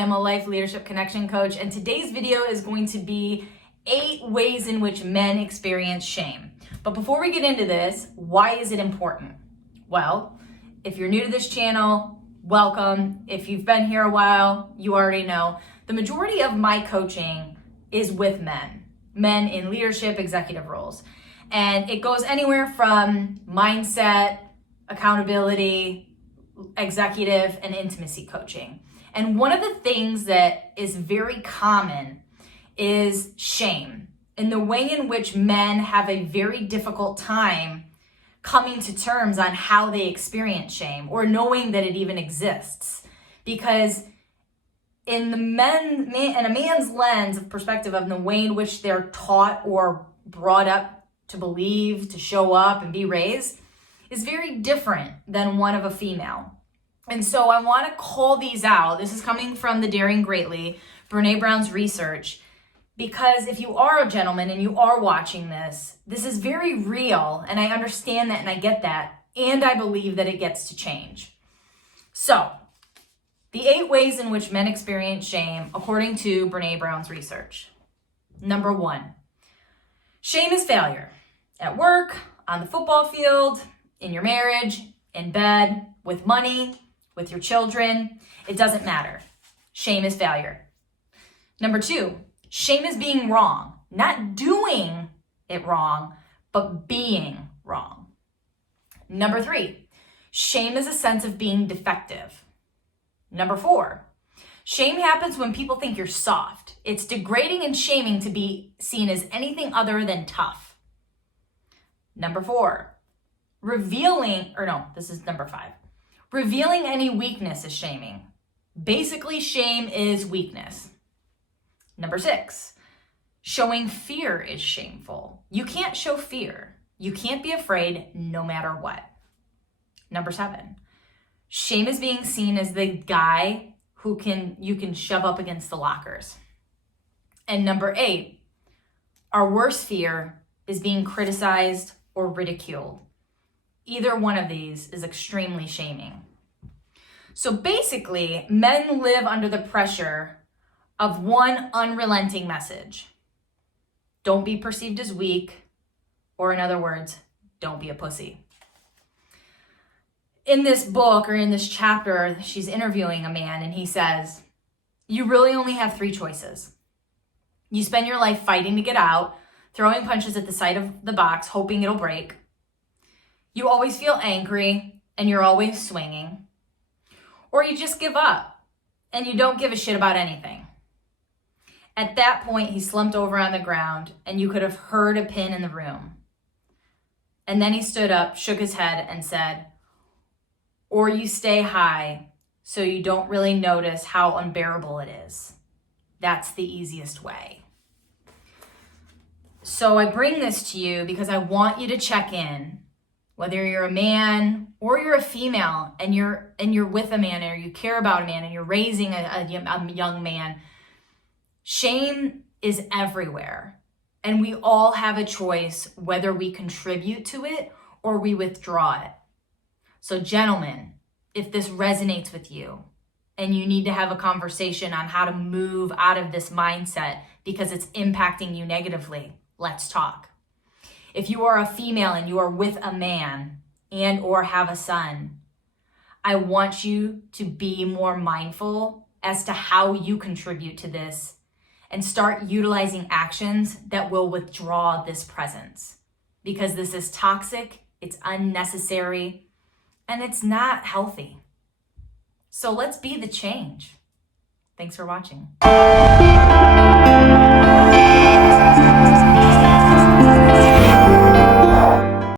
am a life leadership connection coach, and today's video is going to be 8 ways in which men experience shame. But before we get into this, why is it important? Well, if you're new to this channel, welcome. If you've been here a while, you already know. The majority of my coaching is with men in leadership, executive roles. And it goes anywhere from mindset, accountability, executive, and intimacy coaching. And one of the things that is very common is shame, and the way in which men have a very difficult time coming to terms on how they experience shame or knowing that it even exists. Because in a man's lens of perspective of the way in which they're taught or brought up to believe, to show up and be raised, is very different than one of a female. And so I want to call these out. This is coming from the Daring Greatly, Brene Brown's research, because if you are a gentleman and you are watching this, this is very real, and I understand that and I get that, and I believe that it gets to change. So, the 8 ways in which men experience shame according to Brene Brown's research. Number 1, shame is failure. At work, on the football field, in your marriage, in bed, with money, with your children, it doesn't matter. Shame is failure. Number 2, shame is being wrong. Not doing it wrong, but being wrong. Number 3, shame is a sense of being defective. Number 4, shame happens when people think you're soft. It's degrading and shaming to be seen as anything other than tough. Number 4, number 5. Revealing any weakness is shaming. Basically, shame is weakness. Number 6, showing fear is shameful. You can't show fear. You can't be afraid no matter what. Number 7, shame is being seen as the guy you can shove up against the lockers. And number 8, our worst fear is being criticized or ridiculed. Either one of these is extremely shaming. So basically, men live under the pressure of one unrelenting message. Don't be perceived as weak, or in other words, don't be a pussy. In this book, or in this chapter, she's interviewing a man, and he says, you really only have 3 choices. You spend your life fighting to get out, throwing punches at the side of the box, hoping it'll break. You always feel angry, and you're always swinging. Or you just give up, and you don't give a shit about anything. At that point, he slumped over on the ground, and you could have heard a pin in the room. And then he stood up, shook his head, and said, or you stay high, so you don't really notice how unbearable it is. That's the easiest way. So I bring this to you because I want you to check in, whether you're a man or you're a female and you're with a man or you care about a man and you're raising a young man. Shame is everywhere, and we all have a choice whether we contribute to it or we withdraw it. So gentlemen, if this resonates with you and you need to have a conversation on how to move out of this mindset because it's impacting you negatively, let's talk. If you are a female and you are with a man and or have a son, I want you to be more mindful as to how you contribute to this and start utilizing actions that will withdraw this presence, because this is toxic, it's unnecessary, and it's not healthy. So let's be the change. Thanks for watching.